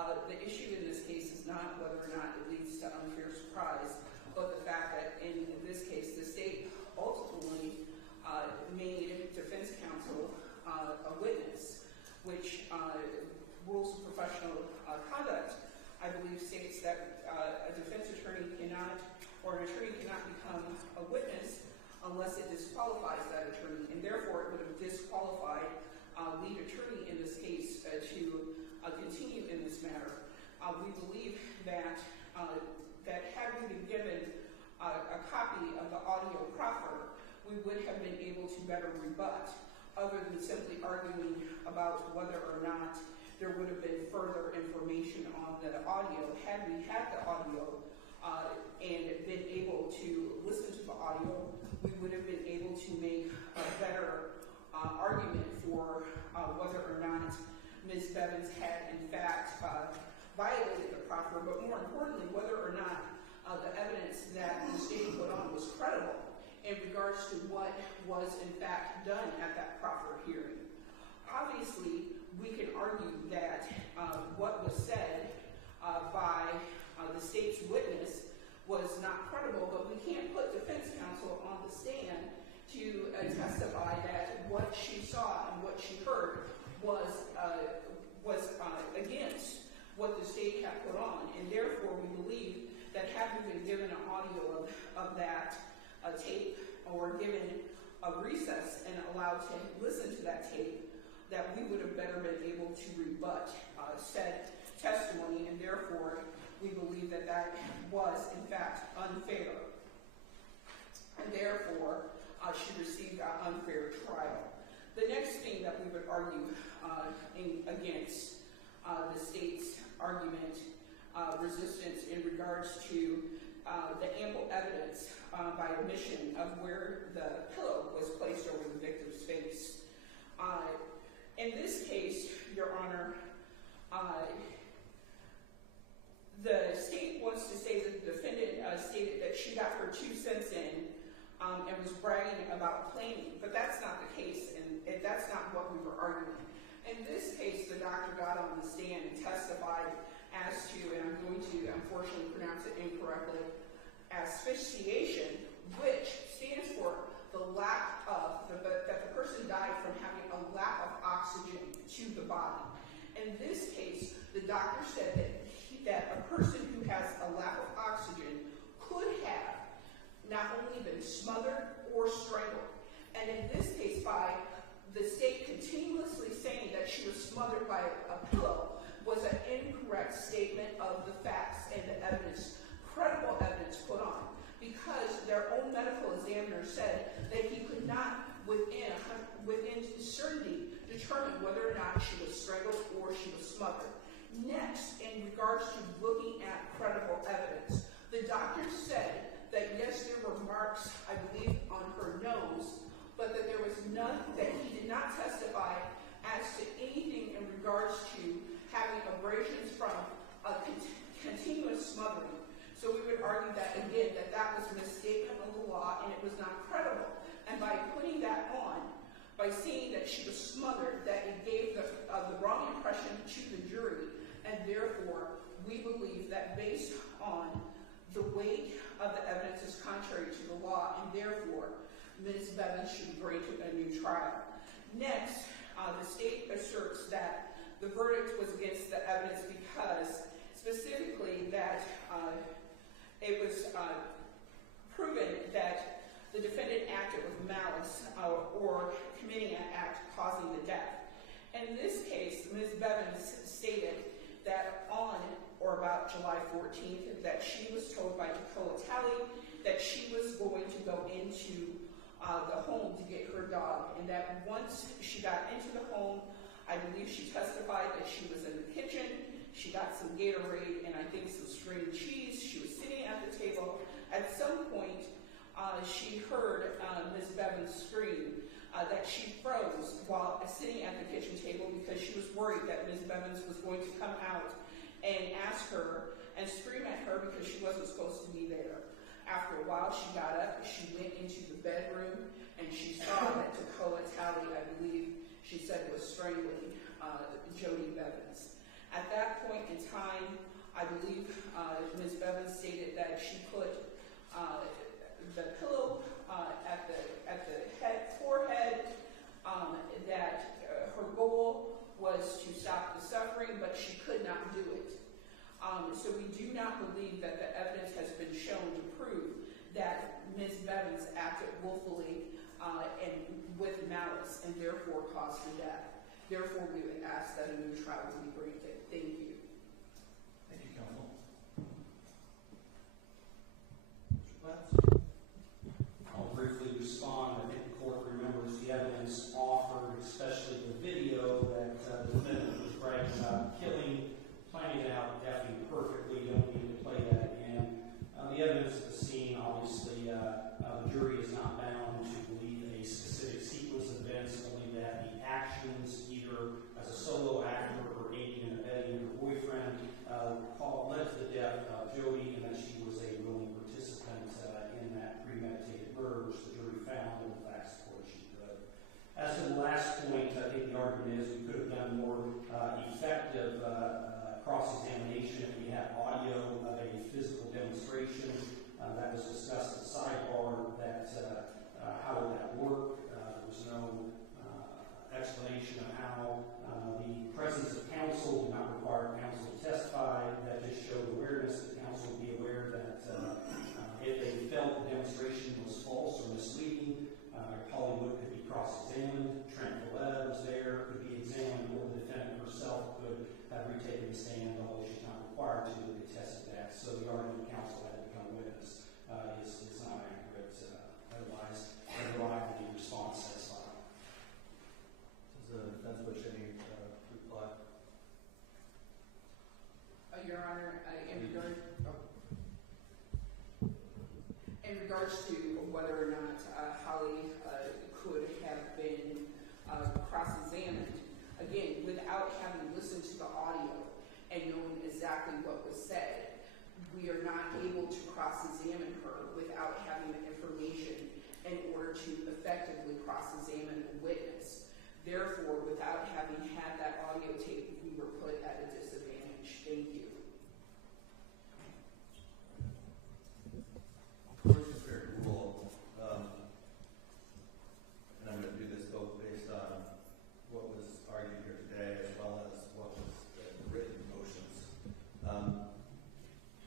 The issue in this case is not whether or not it leads to unfair surprise, but the fact that in this case the state ultimately made defense counsel a witness, which rules of professional conduct, I believe, states that a defense attorney cannot, or an attorney cannot become a witness unless it disqualifies that attorney, and therefore it would have disqualified lead attorney in this case to continue in this matter. We believe that had we been given a copy of the audio proffer, we would have been able to better rebut, other than simply arguing about whether or not there would have been further information on the audio. Had we had the audio and been able to listen to the audio, we would have been able to make a better argument for whether or not Ms. Bevans had in fact violated the proffer, but more importantly, whether or not the evidence that the state put on was credible in regards to what was in fact done at that proffer hearing. Obviously, we can argue that what was said by the state's witness was not credible, but we can't put defense counsel on the stand to testify that what she saw and what she heard was against what the state had put on, and therefore we believe that had we been given an audio of that tape, or given a recess and allowed to listen to that tape, that we would have better been able to rebut said testimony, and therefore we believe that that was in fact unfair, and therefore she received an unfair trial. The next thing that we would argue against the state's argument, resistance in regards to the ample evidence by omission of where the pillow was placed over the victim's face. In this case, Your Honor, the state wants to say that the defendant stated that she got her 2 cents in and was bragging about claiming, but that's not the case, and that's not what we were arguing. In this case, the doctor got on the stand and testified as to, and I'm going to unfortunately pronounce it incorrectly, asphyxiation, which stands for the lack of, that the person died from having a lack of oxygen to the body. In this case, the doctor said that a person who has a lack of oxygen could have not only been smothered or strangled. And in this case, by the state continuously saying that she was smothered by a pillow was an incorrect statement of the facts and the evidence, credible evidence put on, because their own medical examiner said that he could not, within certainty, determine whether or not she was strangled or she was smothered. Next, in regards to looking at credible evidence, the doctor said that yes, there were marks, I believe, on her nose, but that there was none, that he did not testify as to anything in regards to having abrasions from a continuous smothering. So we would argue that, again, that was a misstatement of the law and it was not credible. And by putting that on, by saying that she was smothered, that it gave the wrong impression to the jury, and therefore we believe that based on the weight of the evidence is contrary to the law, and therefore Ms. Bevans should be granted a new trial. Next, the state asserts that the verdict was against the evidence because specifically that it was proven that the defendant acted with malice or committing an act causing the death. In this case, Ms. Bevans stated that on or about July 14th that she was told by Dakota Talley that she was going to go into the home to get her dog, and that once she got into the home, I believe she testified that she was in the kitchen, she got some Gatorade and I think some string cheese, she was sitting at the table. At some point, she heard Ms. Bevans scream that she froze while sitting at the kitchen table because she was worried that Ms. Bevans was going to come out and ask her and scream at her because she wasn't supposed to be there. After a while, she got up, she went into the bedroom, and she saw that Dakota Talley, I believe, she said was strangling Jody Bevans. At that point in time, I believe Ms. Bevans stated that she put the pillow at the forehead, that her goal was to stop the suffering, but she could not do it. So we do not believe that the evidence has been shown to prove that Ms. Bevans acted willfully and with malice and therefore caused her death. Therefore, we would ask that a new trial be granted. Thank you. Thank you, counsel. Mr. Platts? I'll briefly respond. I think the court remembers the evidence offered, especially the video that the defendant was bragging about killing, planning it out definitely perfectly. Don't need to play that again. The evidence at the scene, obviously, the jury is not bound to believe a specific sequence of events, only that the actions, either as a solo actor or aiding and abetting her boyfriend, led to the death of Jody, and that she was a willing participant in that premeditated murder, which the jury found, and the facts support she could. As to the last point, I think the argument is we could have done more effective cross-examination if we had audio of a physical demonstration. That was discussed at sidebar, that how would that work? There was no explanation of how the presence of counsel did not require counsel to testify. That just showed awareness that counsel would be aware that if they felt the demonstration was false or misleading, Hollywood could be cross-examined, Trent Valletta was there, could be examined, or the defendant herself could have retaken the stand, although she's not required to attest to that. So the argument of counsel had to become a witness is not accurate. Otherwise, I derive the response satisfied. Does the defense wish any reply? Your Honor, in regards to whether or not Holly could have been cross-examined, again, without having listened to the audio and knowing exactly what was said, we are not able to cross-examine her without having the information in order to effectively cross-examine a witness. Therefore, without having had that audio tape, we were put at a disadvantage. Thank you. Court is prepared to rule, and I'm going to do this both based on what was argued here today as well as what was the written motions.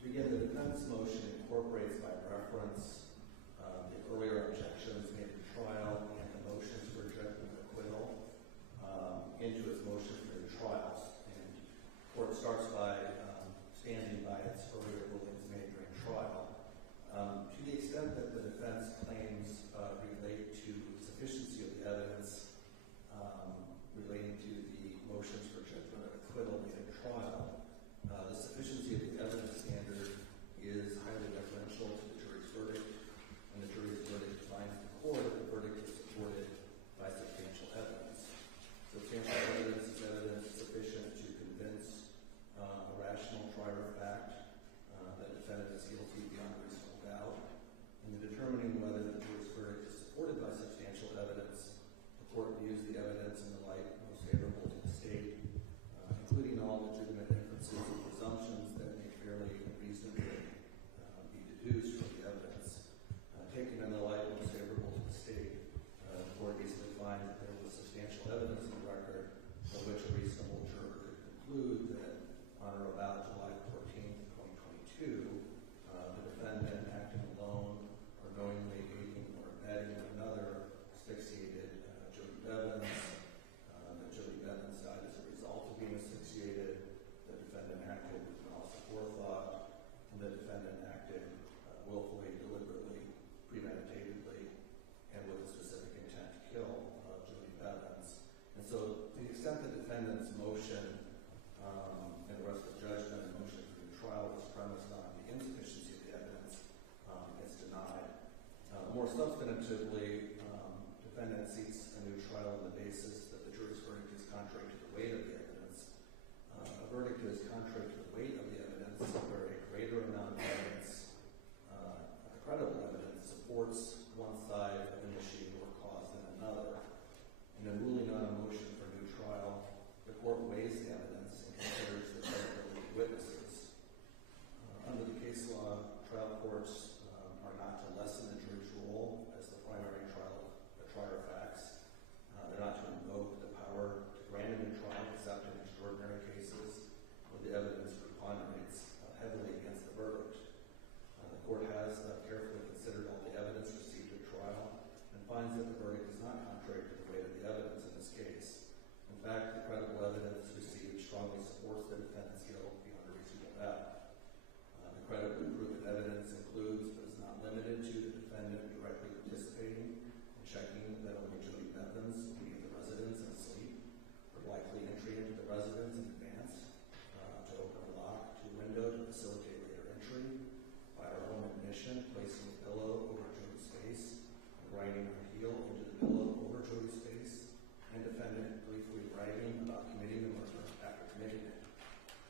Again, the defense motion incorporates by reference the earlier objections made at trial and the motions for judgment of acquittal into its motion for the trials. And the court starts by standing by its earlier rulings made during trial. To the extent that the defense claims relate to sufficiency of the evidence relating to the motions for judgment of acquittal made at trial, the sufficiency of the evidence standard is highly deferential to the jury's verdict, and the jury's verdict finds the court that the verdict is supported by substantial evidence. Substantial evidence is evidence sufficient to convince a rational trier of fact that the defendant is guilty beyond reasonable doubt. In determining whether the jury's verdict is supported by substantial evidence, the court views the evidence in the light most favorable to the state, including all legitimate inferences and presumptions that may fairly and reasonably be deduced from the evidence. Taken in the light most favorable to the state, the court easily finds that there was substantial evidence in the record from which a reasonable juror could conclude that on or about July 14th, 2022, the defendant acting alone or knowingly aiding or abetting another asphyxiated Jody Bevans, that Jody Bevans died as a result of being asphyxiated, the defendant acted with malice aforethought, and the defendant acted willfully, deliberately, premeditatedly, and with a specific intent to kill Jody Bevans. And so, to the extent the defendant's motion and the rest of the judgment and motion for the trial was premised on the insufficiency of the evidence, it's denied. More substantively, defendant seeks a new trial on the basis that the jury's verdict is contrary to the weight of the evidence. A verdict is contrary to the weight of the evidence where a greater amount of evidence, credible evidence, supports one side of an issue or cause than another. In a ruling on a motion for a new trial, the court weighs the evidence and considers the strongly supports the defendant's guilt beyond a reasonable doubt. The credibly proven evidence includes, but is not limited to, the defendant directly participating in checking that only Jody Bevans would leave the residence and sleep, her likely entry into the residence in advance to open a lock to a window to facilitate later entry, by her own admission, placing a pillow over Jody's face and grinding her heel into the pillow over Jody's face, and defendant briefly bragging about committing the murder after committing it.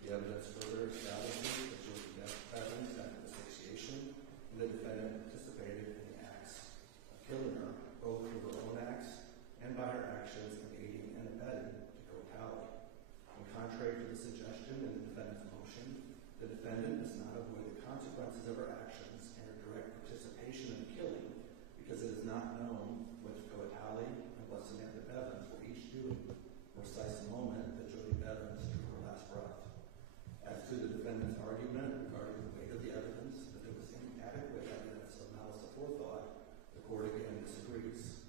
The evidence further establishes that Jody Bevans had an asphyxiation, and the defendant participated in the acts of killing her, both through her own acts and by her actions in aiding and abetting to co-tally. And contrary to the suggestion in the defendant's motion, the defendant does not avoid the consequences of her actions and her direct participation in the killing, because it is not known what co-tally and what Samantha Bevans were each doing the precise moment that Jody Bevans drew her last breath. As to the defendant's argument regarding the weight of the evidence, that there was inadequate evidence of malice aforethought, the court again disagrees.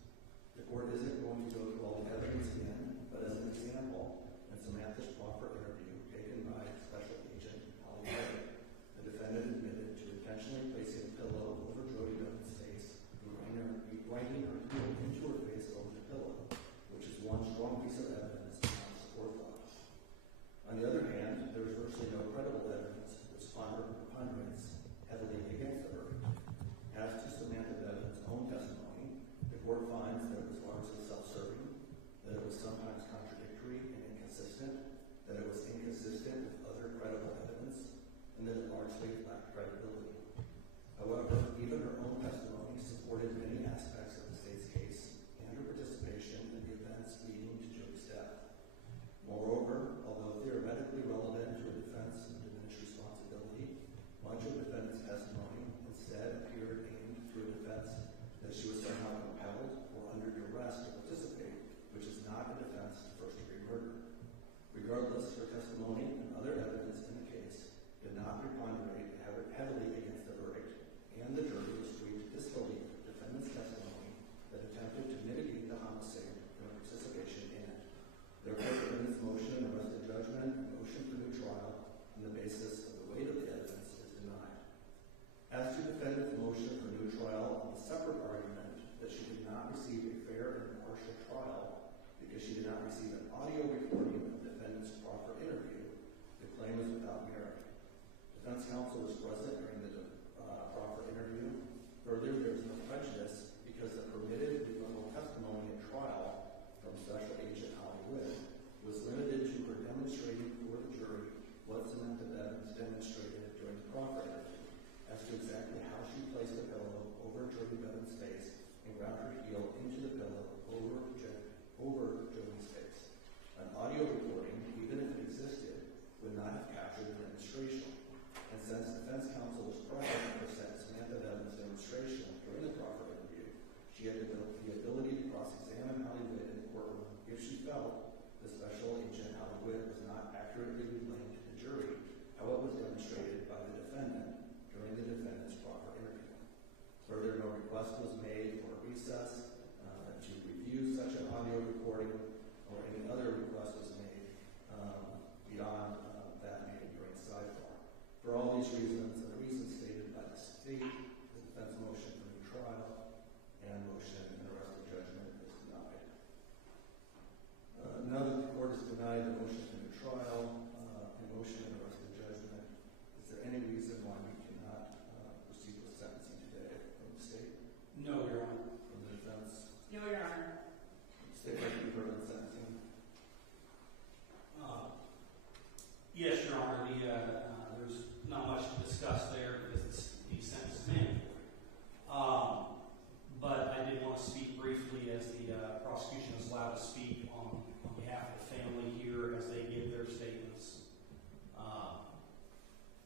The court isn't going to go through all the evidence again, but as an example, in Samantha's proffer interview taken by Special Agent Holly Webb, the defendant admitted to intentionally placing a pillow over Jody Bevans' face, grinding her heel into her face over the pillow, which is one strong piece of evidence of malice aforethought. On the other hand, there is virtually no credible evidence which ponderates heavily against the verdict. As to Samantha Bevans' own testimony, the court finds that it was largely self-serving, that it was sometimes contradictory and inconsistent, that it was inconsistent with other credible evidence, and that it largely lacked credibility. However, even her own testimony supported many aspects of the state's case and her participation in the events leading to Jody's death. Moreover, although theoretically relevant to a defense of diminished responsibility, much of the defendant's testimony instead appeared aimed to a defense that she was somehow compelled or under duress to participate, which is not a defense of first-degree murder. Regardless, her testimony and other evidence in the case did not preponderate heavily against the verdict, and the jury was free to disbelieve the defendant's testimony that attempted to mitigate the homicide from her participation in it. Therefore, the defendant's motion and arrested judgment and motion for new trial on the basis of the weight of the evidence is denied. As to the defendant's motion for new trial on the separate argument that she did not receive a fair and impartial trial because she did not receive an audio recording of the defendant's proffer interview, the claim is without merit. Defense counsel was present during the proffer interview. Further, there is no prejudice because the permitted rebuttal testimony at trial from Special Agent Holly Webb was limited to her demonstrating for the jury what Samantha Bevans demonstrated during the proffer interview as to exactly how she placed the pillow over Jody Bevans' face and ground her heel into the pillow over Jody's face. An audio recording, even if it existed, would not have captured the demonstration. And since defense counsel was present to present Samantha Bevans' demonstration during the proffer interview, she had the ability to cross-examine Holly Webb in the courtroom if she felt the Special Agent Holly Webb was not accurately relaying to the jury how it was demonstrated by the defendant during the defendant's proffer interview. Further, no request was made for a recess to review such an audio recording, or any other request was made beyond that made during sidebar. For all these reasons, and the reasons stated by the state, the defense motion for new trial and motion and arrested judgment is denied. Now that the court has denied the motion for new trial and motion and arrested judgment, is there any reason why we cannot proceed with sentencing today from the state? No, Your Honor. From the defense? No, Your Honor. State Record Bourbon sentencing? Yes, Your Honor. There's not much to discuss there because the sentence is mandatory. But I did want to speak briefly as the prosecution is allowed to speak on behalf of the family here as they give their statements.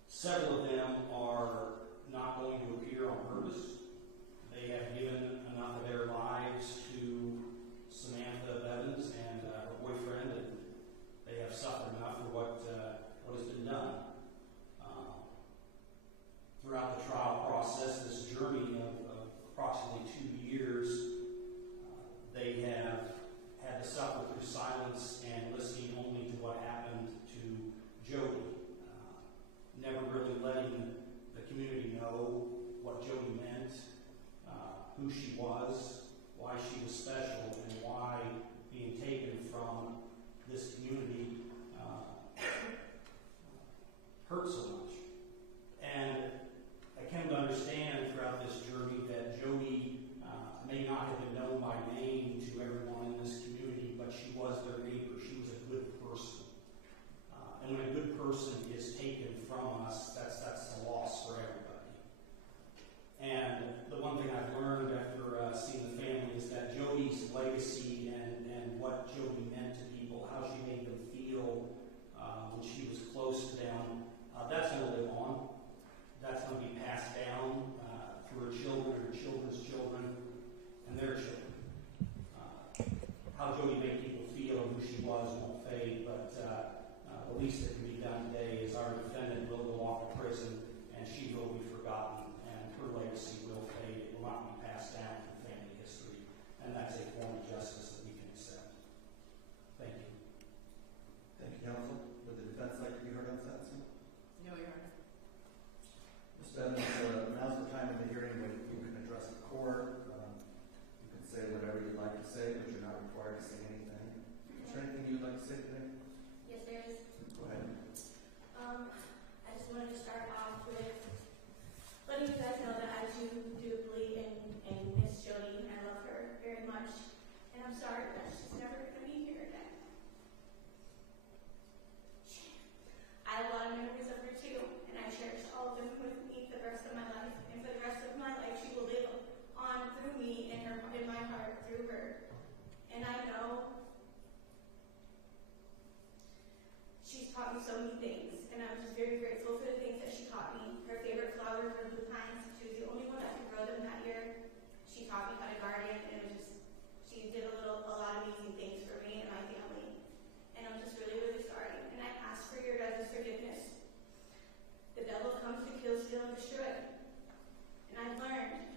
Several of them are not going to appear on purpose. They have given enough of their lives to Samantha Bevans and her boyfriend, and they have suffered enough for what has been done. Throughout the trial process, this journey of approximately 2 years, they have had to suffer through silence and listening only to what happened to That's going to live on. That's going to be passed down through her children, her children's children, and their children. How Jody made people feel and who she was won't fade, but the least that can be done today is our defendant will go off to prison, and she will be forgotten, and her legacy will fade. It will not be passed down through family history, and that's a form of justice that we can accept. Thank you. Thank you, counsel. Would the defense like to be heard on sentencing? No, Your Honor. Ms. Bevans, now's the time of the hearing when you can address the court. You can say whatever you'd like to say, but you're not required to say anything. Is there anything you'd like to say today? Yes, there is. Go ahead. I just wanted to start off with letting you guys know that I do believe in Miss Jody. I love her very much, and I'm sorry that she's never going to be here again. I have a lot of memories of her too, and I cherish all of them with me for the rest of my life. And for the rest of my life, she will live on through me and in my heart through her. And I know she's taught me so many things, and I'm just very grateful for the things that she taught me. Her favorite flowers were blue pines. She was the only one that could grow them that year. She taught me how to garden, and she did a lot of amazing things for me and my family. And I'm just really, really sorry. And I ask for your guys' forgiveness. The devil comes to kill, steal, and destroy. And I've learned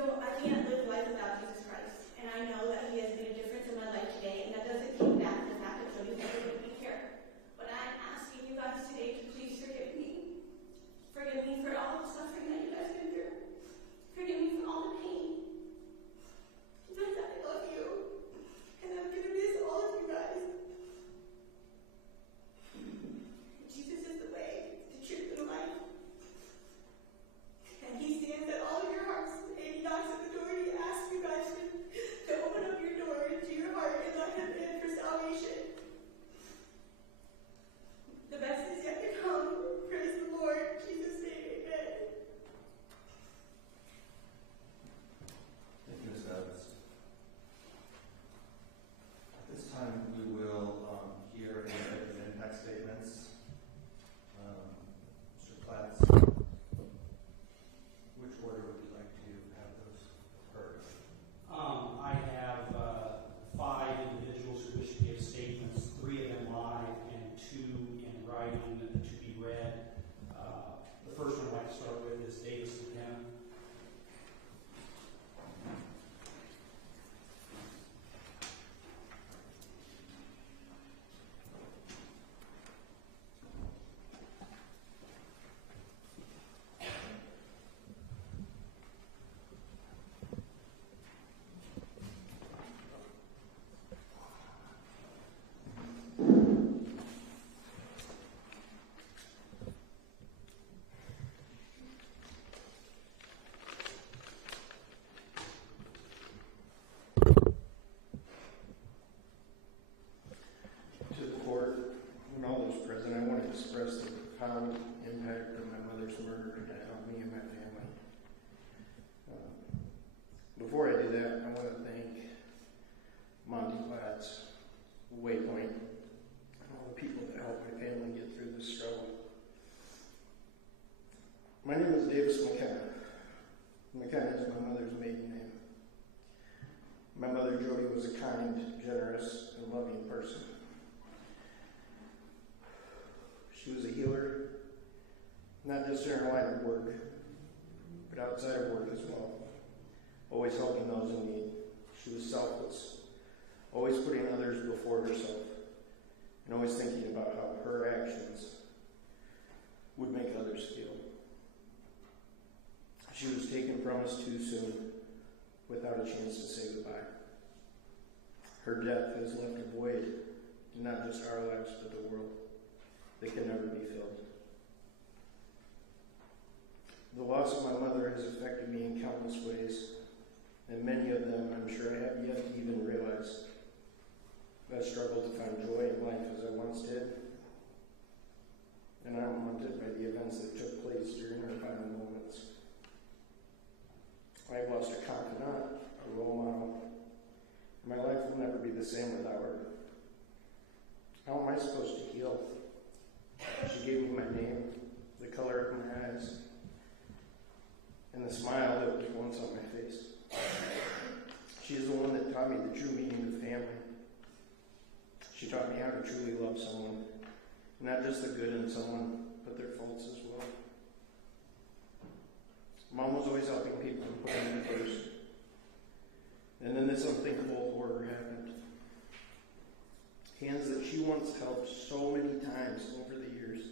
I can't live life without Jesus Christ. And I know that He has made a difference in my life today, and that doesn't take back the fact that Jody's never going to be here. But I'm asking you guys today to please forgive me. Forgive me for all the suffering that you guys have been through. Forgive me for all the pain. Because I love you, and I'm going to miss all of you guys. Jesus is the way, the truth, and the life. And He stands at all of your hearts. He knocks at the door and He asks you guys to open up your door into your heart and let Him in for salvation. The best is yet to come. Praise the Lord. In Jesus' name, amen. Thank you, Ms. Bevans. At this time, we will hear executive impact statements. Mr. Platts, which order would you like to have those heard? I have 5 individuals who wish to give statements, 3 of them live and 2 in writing to be read. The first one I'd like to start with is Davis McKenna. To the court and all those present, I want to express the profound impact of my mother's murder on me and my family. Before I do that, I want to thank Monty Platts, Waypoint, and all the people that helped my family get through this struggle. My name is Davis McKenna. McKenna is my mother's maiden name. My mother, Jody, was a kind, generous, and loving person. She was a healer, not just in her line of work, but outside of work as well. Always helping those in need. She was selfless, always putting others before herself, and always thinking about how her actions would make others feel. She was taken from us too soon, without a chance to say goodbye. Her death has left a void in not just our lives, but the world. They can never be filled. The loss of my mother has affected me in countless ways, and many of them I'm sure I have yet to even realize. I struggled to find joy in life as I once did, and I'm haunted by the events that took place during her final moments. I have lost a confidant, a role model. My life will never be the same without her. How am I supposed to heal? She gave me my name, the color of my eyes, and the smile that was once on my face. She is the one that taught me the true meaning of family. She taught me how to truly love someone, not just the good in someone, but their faults as well. Mom was always helping people and putting them first. And then this unthinkable horror happened. Hands that she once helped so many times over the years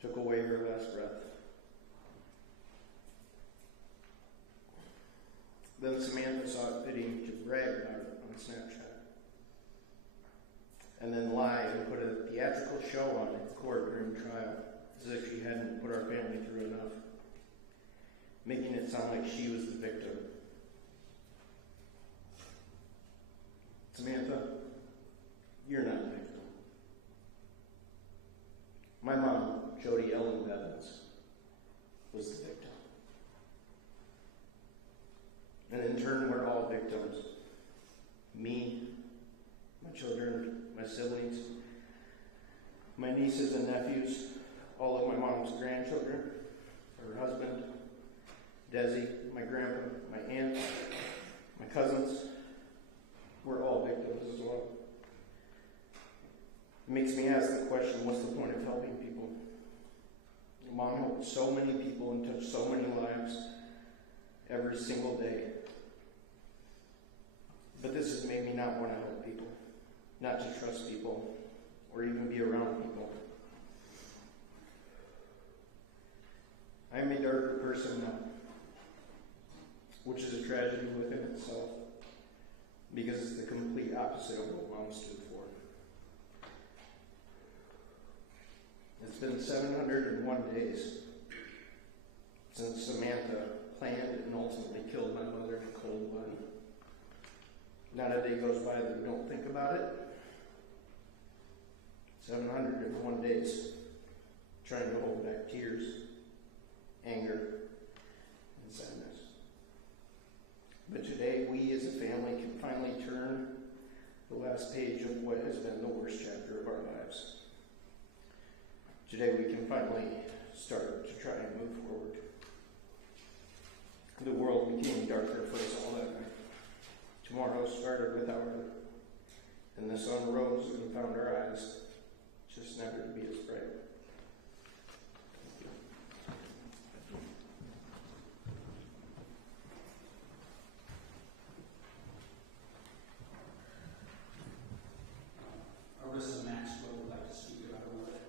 took away her last breath. Then Samantha saw it fitting to brag about it on Snapchat, and then lie and put a theatrical show on in court during trial, as if she hadn't put our family through enough, making it sound like she was the victim. Samantha, you're not the victim. My mom, Jody Ellen Bevans, was the victim. And in turn, we're all victims. Me, my children, my siblings, my nieces and nephews, all of my mom's grandchildren, her husband, Desi, my grandpa, my aunt, my cousins. We're all victims as well. It makes me ask the question, what's the point of helping people? Mom helped so many people and touched so many lives every single day. But this has made me not want to help people, not to trust people, or even be around people. I am a darker person now, which is a tragedy within itself, because it's the complete opposite of what Mom stood for. It's been 701 days since Samantha planned and ultimately killed my mother in cold blood. Not a day goes by that we don't think about it. 701 days trying to hold back tears, anger, and sadness. But today, we as a family can finally turn the last page of what has been the worst chapter of our lives. Today, we can finally start to try and move forward. The world became darker for us all that night. Tomorrow started without her, and the sun rose and found our eyes, just never to be as bright. Arissa Maxwell would like to speak about her work.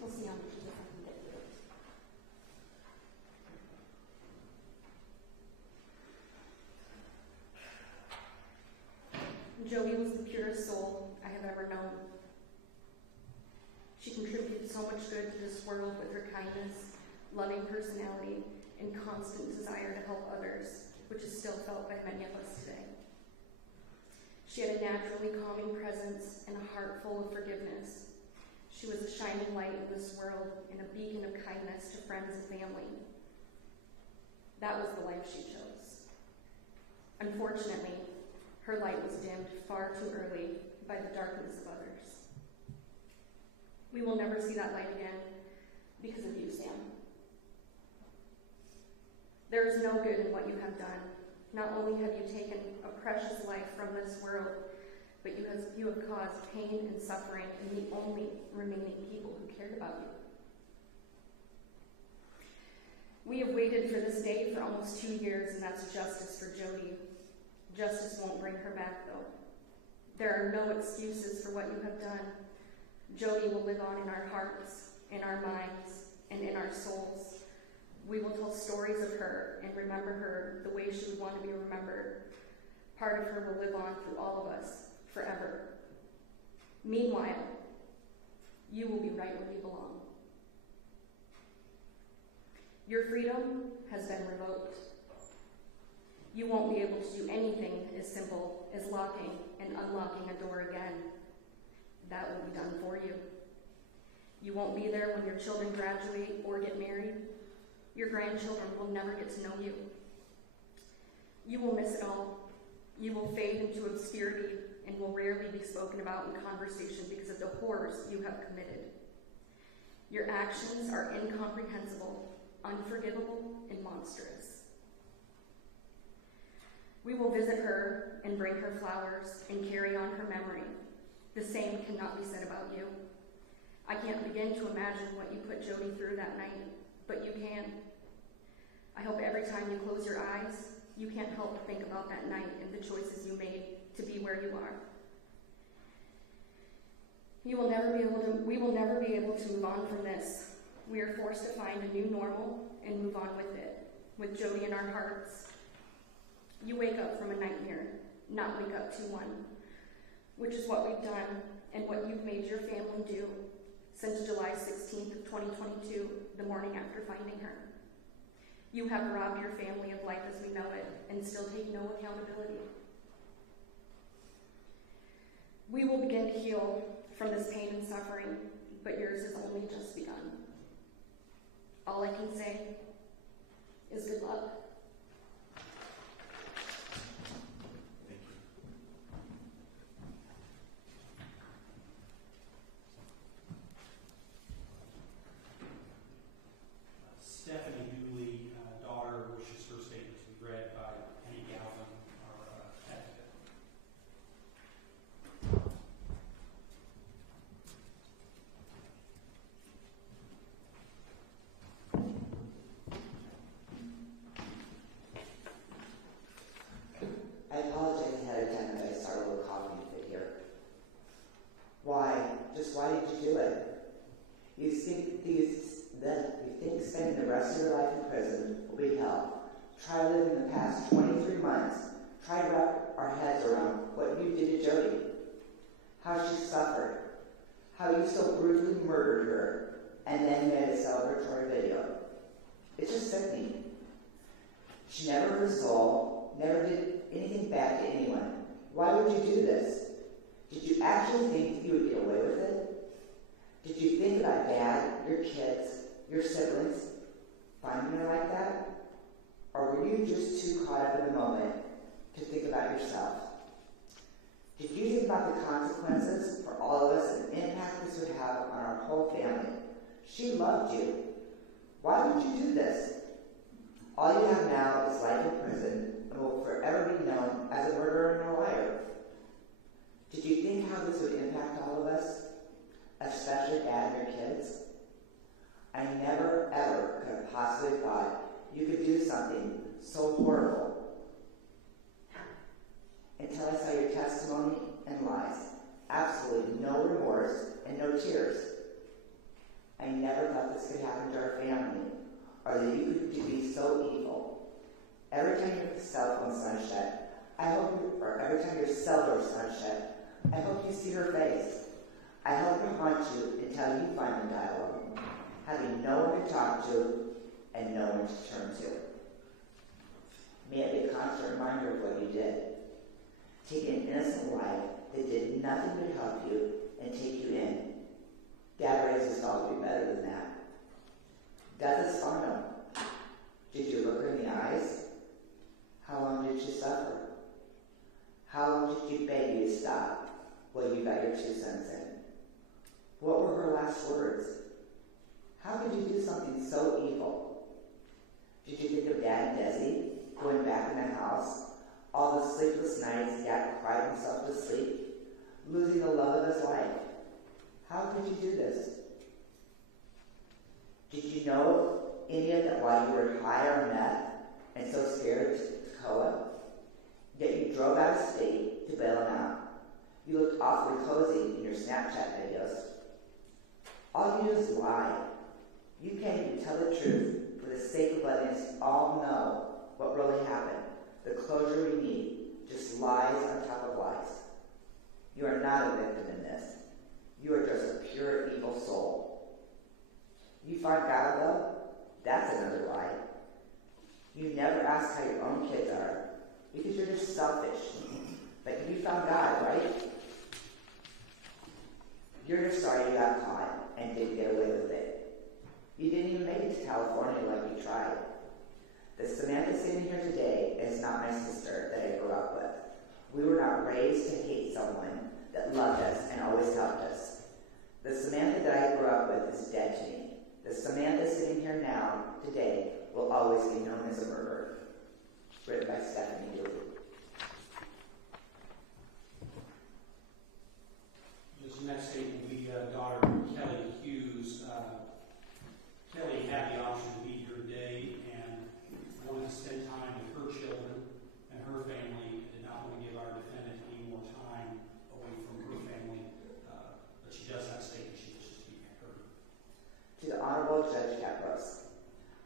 We'll see how much of this I can get through. Jody was the purest soul I have ever known. She contributed so much good to this world with her kindness, loving personality, and constant desire to help others, which is still felt by many of us today. She had a naturally calming presence and a heart full of forgiveness. She was a shining light in this world and a beacon of kindness to friends and family. That was the life she chose. Unfortunately, her light was dimmed far too early by the darkness of others. We will never see that light again because of you, Sam. There is no good in what you have done. Not only have you taken a precious life from this world, but you have caused pain and suffering in the only remaining people who cared about you. We have waited for this day for almost 2 years, and that's justice for Jody. Justice won't bring her back, though. There are no excuses for what you have done. Jody will live on in our hearts, in our minds, and in our souls. We will tell stories of her and remember her the way she would want to be remembered. Part of her will live on through all of us, forever. Meanwhile, you will be right where you belong. Your freedom has been revoked. You won't be able to do anything as simple as locking and unlocking a door again. That will be done for you. You won't be there when your children graduate or get married. Your grandchildren will never get to know you. You will miss it all. You will fade into obscurity and will rarely be spoken about in conversation because of the horrors you have committed. Your actions are incomprehensible, unforgivable, and monstrous. We will visit her and bring her flowers and carry on her memory. The same cannot be said about you. I can't begin to imagine what you put Jody through that night, but you can. I hope every time you close your eyes, you can't help but think about that night and the choices you made to be where you are. We will never be able to move on from this. We are forced to find a new normal and move on with it, with Jody in our hearts. You wake up from a nightmare, not wake up to one, which is what we've done and what you've made your family do since July 16th of 2022, the morning after finding her. You have robbed your family of life as we know it and still take no accountability. We will begin to heal from this pain and suffering, but yours has only just begun. All I can say is good luck. Stephanie Dooley, daughter, wishes her statement to be read by Penny Galvin, our advocate. I apologize ahead of time if I start a little coughing fit here. Why? Just why did you do it? You think spending the rest of your life in prison will be hell. Try living the past 23 months. Try to wrap our heads around what you did to Jody. How she suffered. How you so brutally murdered her and then made a celebratory video. It's just sickening. She never hurt a soul, never did anything bad to anyone. Why would you do this? Did you actually think you would get away with it? Did you think about Dad, your kids, your siblings, finding her like that? Or were you just too caught up in the moment to think about yourself? Did you think about the consequences for all of us and the impact this would have on our whole family? She loved you. Why would you do this? All you have now is life in prison and will forever be known as a murderer and a liar. Did you think how this would impact all of us, especially Dad and your kids? I never, ever could have possibly thought you could do something so horrible until I saw your testimony and lies. Absolutely no remorse and no tears. I never thought this could happen to our family, or that you could be so evil. Every time your cell phone sun shut, or every time your cell door sun shut, I hope you see her face. I hope it haunt you until you find the dialogue, having no one to talk to and no one to turn to. May it be a constant reminder of what you did. Take an innocent life that did nothing but help you and take you in. Dad raised us all to be better than that. Death is final. Did you look her in the eyes? How long did she suffer? How long did you beg you to stop while you got your 2 cents in? What were her last words? How could you do something so evil? Did you think of Dad and Desi going back in the house? All the sleepless nights Dad cried himself to sleep, losing the love of his life. How could you do this? Did you know any of that while you were high on meth and so scared to COA? Yet you drove out of state to bail him out. You looked awfully cozy in your Snapchat videos. All you do is lie. You can't even tell the truth for the sake of letting us all know what really happened. The closure we need, just lies on top of lies. You are not a victim in this. You are just a pure evil soul. You find God, though? That's another lie. You never ask how your own kids are, because you're just selfish. But you found God, right? You're just sorry you got caught and didn't get away with it. You didn't even make it to California like you tried. The Samantha sitting here today is not my sister that I grew up with. We were not raised to hate someone that loved us and always helped us. The Samantha that I grew up with is dead to me. The Samantha sitting here now, today, will always be known as a murderer. Written by Stephanie Dooley. This next statement will be daughter Kelly Hughes. Kelly had the option to be here today and wanted to spend time with her children and her family, and did not want to give our defendant any more time away from her family. But she does have a statement she wishes to be heard. To the Honorable Judge Capros,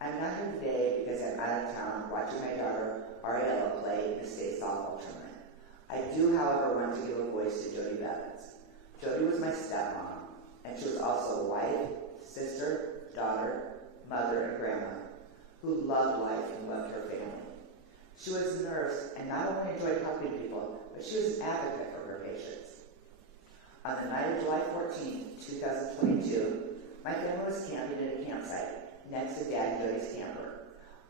I'm not here today because I'm out of town watching my daughter Ariella play in the state softball tournament. I do, however, want to give a voice to Jody Bevans. Jody was my stepmom, and she was also a wife, sister, daughter, mother, and grandma who loved life and loved her family. She was a nurse and not only enjoyed helping people, but she was an advocate for her patients. On the night of July 14, 2022, my family was camping at a campsite next to Dad and Jody's camper.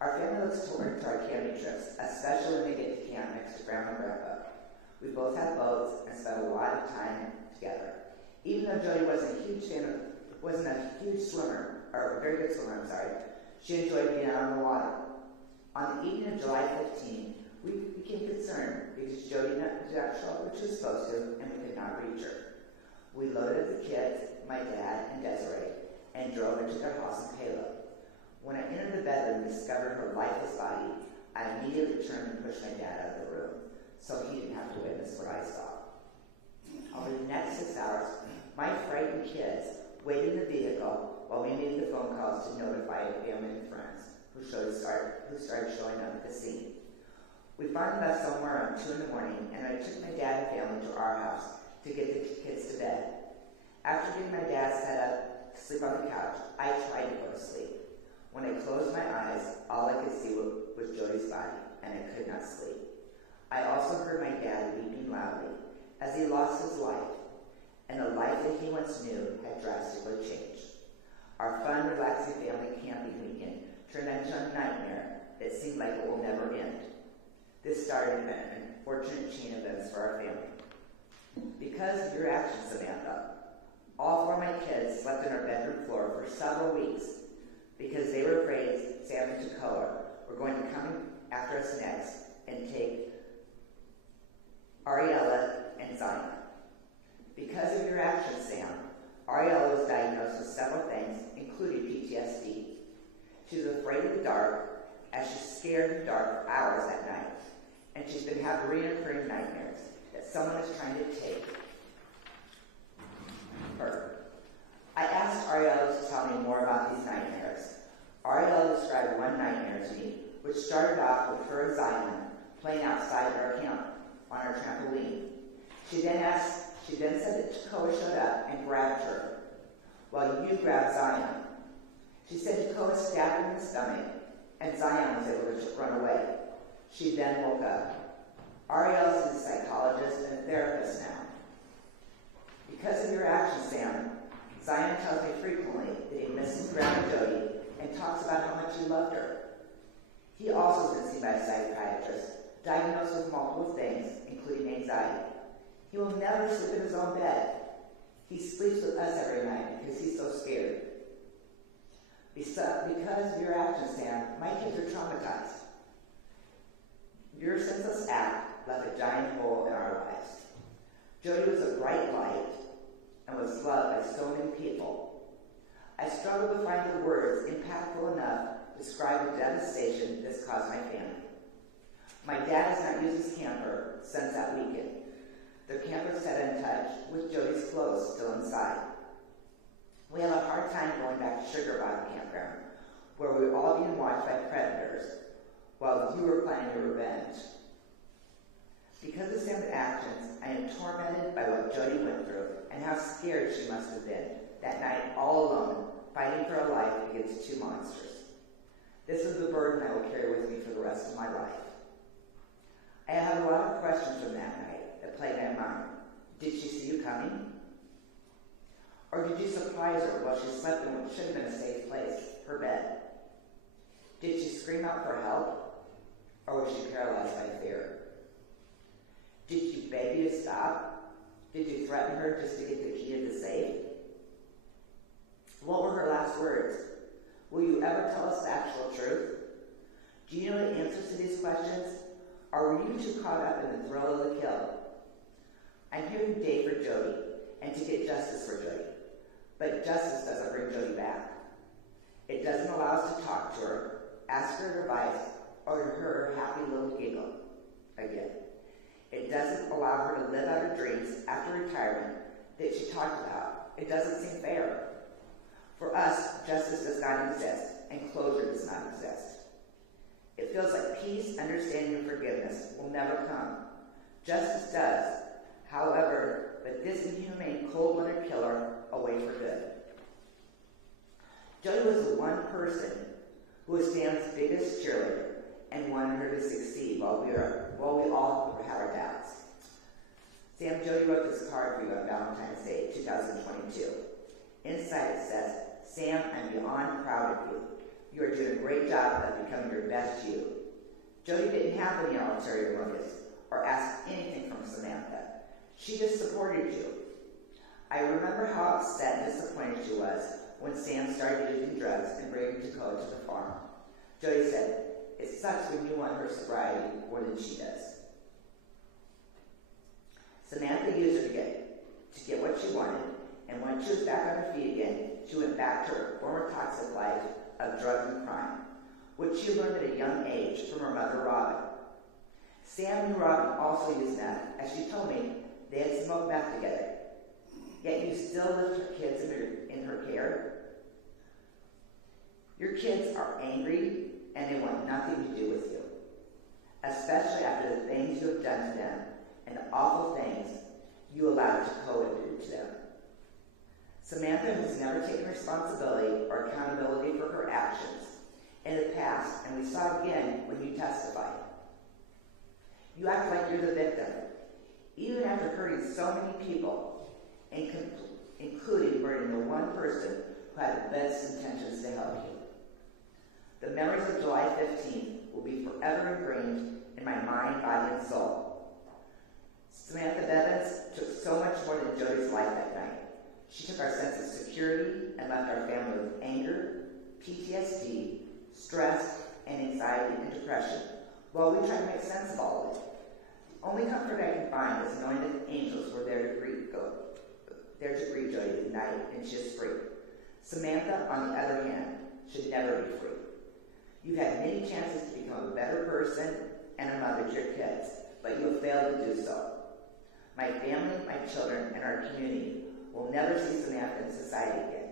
Our family looks forward to our camping trips, especially when they get to camp next to Grandma and Grandpa. We both had boats and spent a lot of time together. Even though Jody wasn't a huge swimmer, or a very good swimmer, she enjoyed being out on the water. On the evening of July 15, we became concerned because Jody did not show up when she was supposed to, and we could not reach her. We loaded up the kids, my dad, and Desiree, and drove into their house in Palo. When I entered the bedroom and discovered her lifeless body, I immediately turned and pushed my dad out of the room, so he didn't have to witness what I saw. Over the next 6 hours, my frightened kids waited in the vehicle while we made the phone calls to notify family and friends who started showing up at the scene. We finally left somewhere around 2 in the morning, and I took my dad and family to our house to get the kids to bed. After getting my dad set up to sleep on the couch, I tried to go to sleep. When I closed my eyes, all I could see was Jody's body, and I could not sleep. I also heard my dad weeping loudly as he lost his life, and the life that he once knew had drastically changed. Our fun, relaxing family camping weekend turned into a nightmare that seemed like it will never end. This started an unfortunate chain of events for our family. Because of your actions, Samantha, all 4 of my kids slept on our bedroom floor for several weeks because they were afraid Sam and Tacoa were going to come after us next and take Ariella and Zion. Because of your actions, Sam, Ariella was diagnosed with several things, including PTSD. She was afraid of the dark, as she's scared in the dark for hours at night, and she's been having recurring nightmares that someone is trying to take her. I asked Ariella to tell me more about these nightmares. Ariella described one nightmare to me, which started off with her and Zion playing outside our camp on our trampoline. She then said that Tacoa showed up and grabbed her, while you grabbed Zion. She said Tacoa stabbed her in the stomach, and Zion was able to run away. She then woke up. Ariella is a psychologist and a therapist now. Because of your actions, Sam, Zion tells me frequently that he misses Grandma Jody and talks about how much he loved her. He also has been seen by a psychiatrist, diagnosed with multiple things, including anxiety. He will never sleep in his own bed. He sleeps with us every night because he's so scared. Because of your actions, Sam, my kids are traumatized. Your senseless act left a giant hole in our lives. Jody was a bright light and was loved by so many people. I struggled to find the words impactful enough to describe the devastation this caused my family. My dad has not used his camper since that weekend. The camper set in touch with Jody's clothes still inside. We have a hard time going back to Sugar Bottom Campground, where we were all being watched by predators while you were planning your revenge. Because of Sam's actions, I am tormented by what Jody went through and how scared she must have been that night all alone, fighting for her life against 2 monsters. This is the burden I will carry with me for the rest of my life. I have a lot of questions from that night that plagued my mind. Did she see you coming? Or did you surprise her while she slept in what should have been a safe place, her bed? Did she scream out for help? Or was she paralyzed by fear? Did she beg you to stop? Did you threaten her just to get the key to the safe? What were her last words? Will you ever tell us the actual truth? Do you know the answers to these questions? Or were you too caught up in the thrill of the kill? I'm here today for Jody and to get justice for Jody. But justice doesn't bring Jody back. It doesn't allow us to talk to her, ask her advice, or to her happy little giggle again. It doesn't allow her to live out her dreams after retirement that she talked about. It doesn't seem fair. For us, justice does not exist, and closure does not exist. It feels like peace, understanding, and forgiveness will never come. Justice does, however, but this inhumane, cold-blooded killer away for good. Jody was the one person who was Sam's biggest cheerleader and wanted her to succeed while we all had our doubts. Sam, Jody wrote this card for you on Valentine's Day, 2022. Inside it says, Sam, I'm beyond proud of you. You are doing a great job of becoming your best you. Jody didn't have any ulterior motives or ask anything from Samantha. She just supported you. I remember how upset and disappointed she was when Sam started using drugs and bringing Dakota to the farm. Jody said, it sucks when you want her sobriety more than she does. Samantha used her to get what she wanted, and when she was back on her feet again, she went back to her former toxic life of drugs and crime, which she learned at a young age from her mother, Robin. Sam knew Robin also used meth, as she told me they had smoked meth together. Yet you still lift her kids in her care? Your kids are angry and they want nothing to do with you, especially after the things you have done to them and the awful things you allowed Dakota to do to them. Samantha has never taken responsibility or accountability for her actions in the past, and we saw again when you testified. You act like you're the victim, even after hurting so many people, including murdering the one person who had the best intentions to help you. The memories of July 15th will be forever ingrained in my mind, body, and soul. Samantha Bevans took so much more than Jody's life that night. She took our sense of security and left our family with anger, PTSD, stress, and anxiety and depression, while we try to make sense of all of it. The only comfort I can find is knowing that the angels were there to greet Jody tonight, and she is free. Samantha, on the other hand, should never be free. You've had many chances to become a better person and a mother to your kids, but you have failed to do so. My family, my children, and our community will never see Samantha in society again.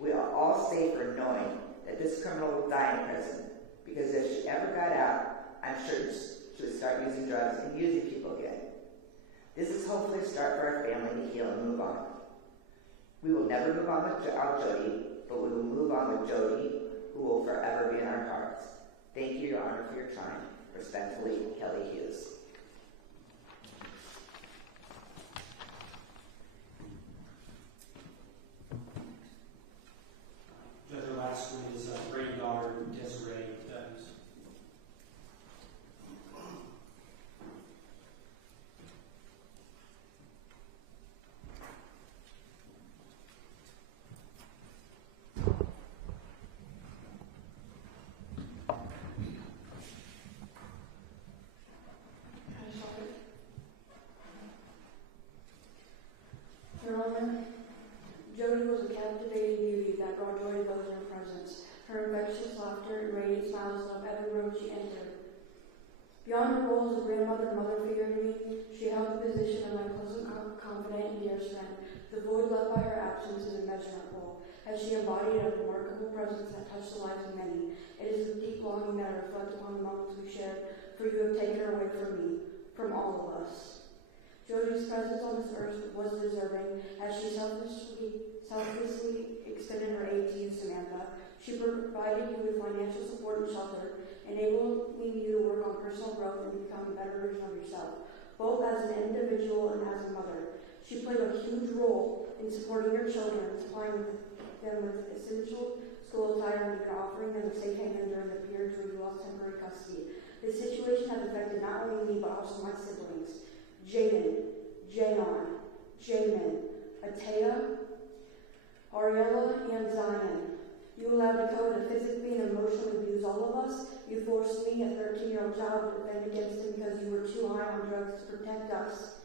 We are all safer knowing that this criminal will die in prison, because if she ever got out, I'm sure she would start using drugs and using people again. This is hopefully a start for our family to heal and move on. We will never move on without Jody, but we will move on with Jody, who will forever be in our hearts. Thank you, Your Honor, for your time. Respectfully, Kelly Hughes. Judge, our last one is granddaughter Desiree Bevans. Your Honor, Jody was a captivating beauty that brought joy to those in her presence. Her infectious laughter and radiant smiles lit up every room she entered. Beyond her role as a grandmother and mother figure to me, she held the position of my close and confidant and dearest friend. The void left by her absence is immeasurable, as she embodied a remarkable presence that touched the lives of many. It is with deep longing that I reflect upon the moments we shared, for you have taken her away from me, from all of us. Jody's presence on this earth was deserving, as she selflessly extended her aid to you, Samantha. She She provided you with financial support and shelter, enabling you to work on personal growth and become a better version of yourself, both as an individual and as a mother. She played a huge role in supporting your children, supplying them with essential school attire, and even offering them a safe haven during the periods where you lost temporary custody. This situation has affected not only me, but also my siblings. Jaden, Jayon, Jamin, Atea, Ariella, and Zion. You allowed Dakota to physically and emotionally abuse all of us. You forced me, a 13-year-old child, to defend against him because you were too high on drugs to protect us.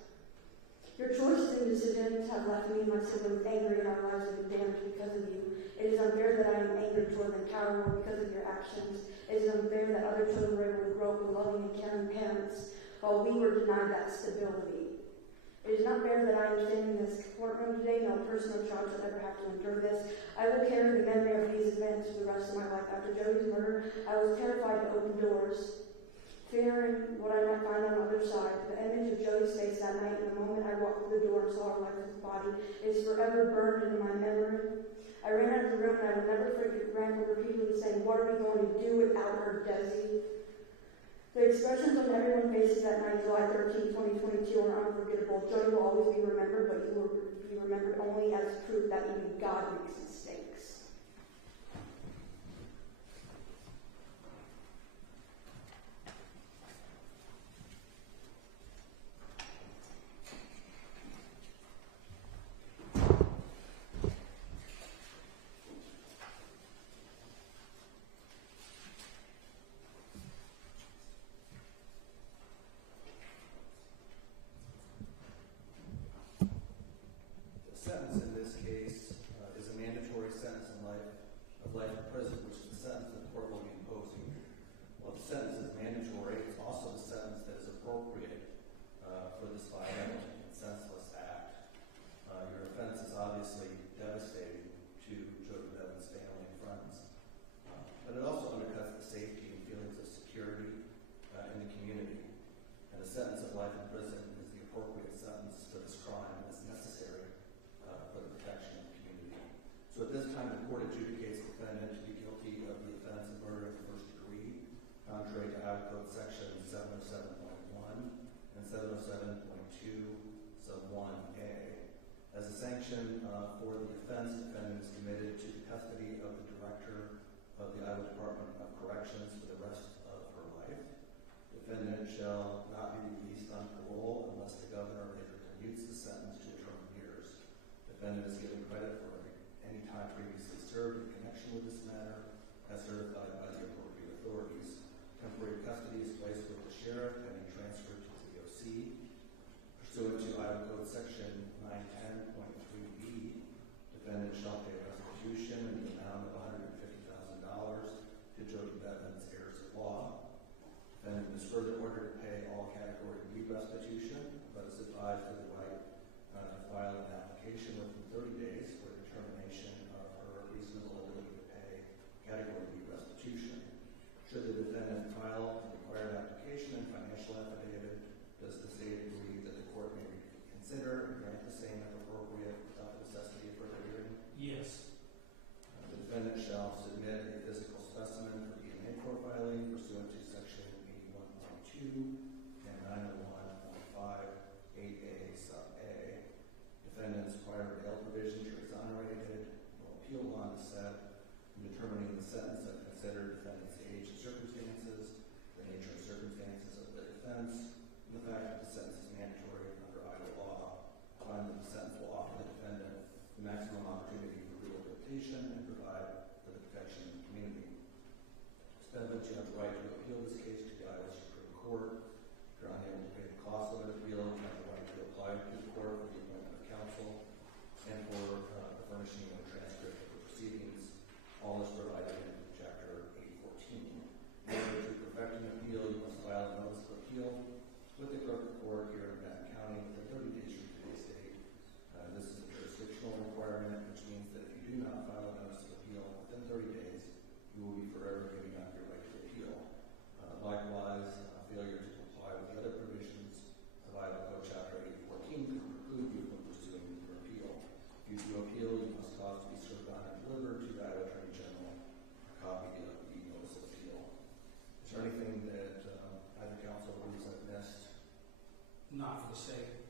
Your choices and decisions have left me and my siblings angry, and our lives have been damaged because of you. It is unfair that I am angry toward them, cowardly because of your actions. It is unfair that other children were able to grow up with loving and caring parents, while we were denied that stability. It is not fair that I am standing in this courtroom today. No person or child should ever have to endure this. I will carry the memory of these events for the rest of my life. After Jody's murder, I was terrified to open doors, fearing what I might find on the other side. The image of Jody's face that night and the moment I walked through the door and saw her lifeless body is forever burned into my memory. I ran out of the room and I will never forget Randall repeatedly saying, "What are we going to do without her, Desi?" The expressions on everyone's faces that night, July 13, 2022, are unforgettable. Jody will always be remembered, but you will be remembered only as proof that even God makes mistakes. The sentence in this case is a mandatory sentence of life in prison, which is the sentence that the court will be imposing. While the sentence is mandatory, it's also the sentence that is appropriate for this violent and senseless act. Your offense is obviously devastating to Jody Bevans' family and friends, but it also undercuts the safety and feelings of security in the community. And a sentence of life in prison is the appropriate sentence for this crime and is necessary for the protection of the community. So at this time, the court adjudicates the defendant to be guilty of the offense of murder in the first degree, contrary to Iowa Code Section 707.1 and 707.2, sub 1A. As a sanction for the offense, the defendant is committed to the custody of the director of the Iowa Department of Corrections for the rest of her life. The defendant shall not be released on parole unless the governor later commutes the sentence to a term of years. The defendant is given credit for any time previously served in connection with this matter, as certified by the appropriate authorities. Temporary custody is placed with the sheriff pending transfer to the DOC. Pursuant to Iowa Code Section 910.3b, defendant shall pay restitution in the amount of $150,000 to Jody Bevans, heirs at law. Defendant is further ordered to pay all Category B restitution, but is advised of the right to file an application within 30 days for determination of her reasonable ability to pay Category B restitution. Should the defendant file the required application and financial affidavit, does the state agree that the court may consider and grant the same if appropriate without the necessity of further hearing? Yes. The defendant shall submit a physical specimen for DNA profiling pursuant to Section 81.2 and 901.5 8A sub A. Defendant's prior bail provisions are exonerated. No appeal bond is set. In determining the sentence, I've considered defendant's age and circumstances, the nature and circumstances of the defense, and the fact that the sentence is mandatory under Iowa law. I find that the sentence will offer the defendant the maximum opportunity for rehabilitation and provide for the protection of the community. Defendant, you have the right to appeal this case to the Iowa Supreme Court. If you're unable to pay the cost of an appeal, you have the right to apply to the court for the appointment of counsel and for the furnishing of a transcript of the proceedings. All is provided in Chapter 814. In order to perfect an appeal, you must file a notice of appeal with the clerk of court here in Benton County within 30 days from today's date. This is a jurisdictional requirement, which means that if you do not file a notice of appeal within 30 days, you will be forever giving up your right to appeal. Likewise, failure to comply with the other provisions of Iowa Code Chapter 814 can preclude you from pursuing your appeal. If you do appeal, you must cause to be served on and delivered to the Iowa Attorney General there anything that either council believes I've missed? Not for the state.